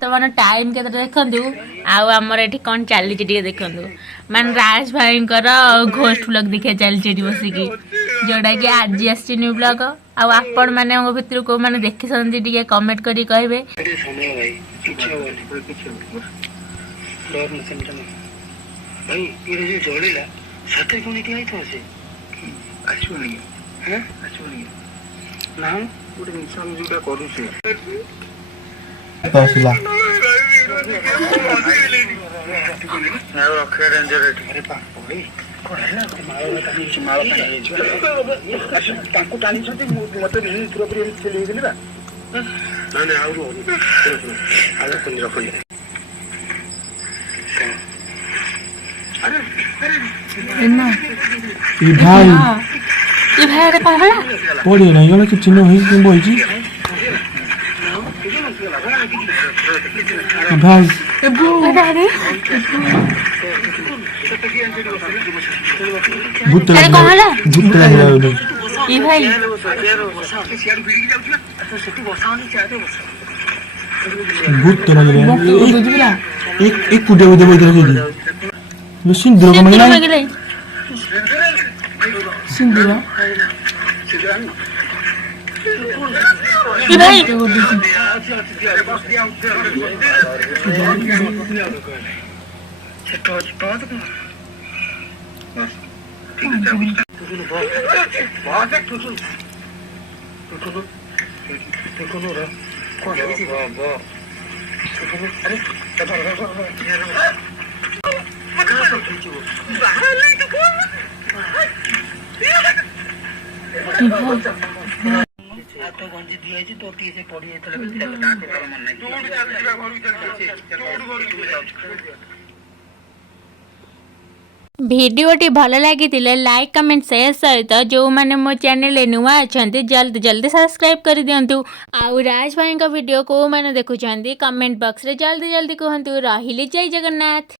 तो मान टाइम के देखु आमर ये कौन चली देखु मान राज भाई घोस्ट ब्लॉग देखा चलती बसिकी जोटा कि आज आस न्यू ब्लॉग आपण मैंने भितर को मैंने देखी कमेंट करी कहे भाई ये जो जलिला साथे कोन इति आइतो से आछुनी हैं आछुनी ना गोटे मिशन जोटा करू से तहसीला ना रखे रेंजर अरे बाप रे कोन है ना माल टानी ताको टानी छते मते नहीं पूरा पूरी चले गेली बा ना ना आउरो आलो कोन रखो ये भाई अरे पहला पड़े नहीं गला कि चिन्ह ही तुम बोई जी भाई भूत अरे कहला भूत लग रहा है ई भाई भूत तो लग रहा है एक कुडे उधर उधर की मशीन दो का मंगला सिंदूर ई भाई तो गंजी दिया जी तो टी से पड़ी है तले का मन नहीं दूर जा घर भिडियोटी भल लगी लाइक कमेंट शेयर सहित जो मैंने मो चैनल नुआ अच्छा जल्दी जल्दी सब्सक्राइब कर दिंतु आउ राज भाई वीडियो को मैंने देखुं कमेंट बॉक्स रे जल्दी जल्दी कहतु रही जय जगन्नाथ।